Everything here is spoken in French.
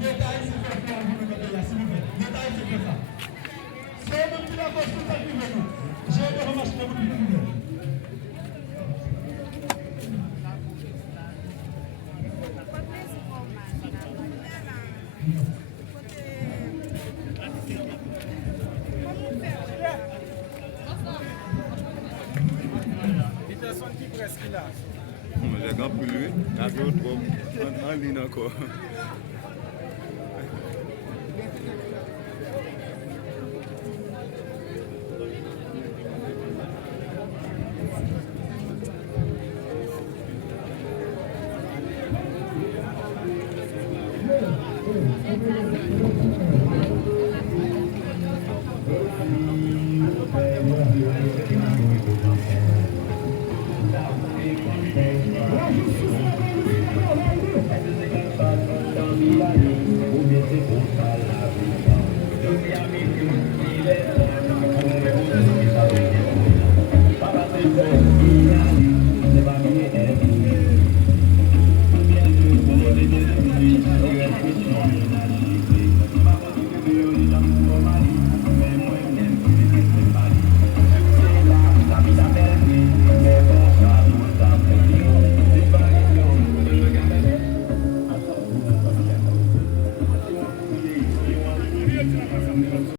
l'État ici fait faire vous le pays, s'il vous plaît. L'État ici fait ça. C'est même qui la cause pour ça qui veut nous. J'ai des remarques pour vous. J'ai grand pour lui, avec autre en ligne encore.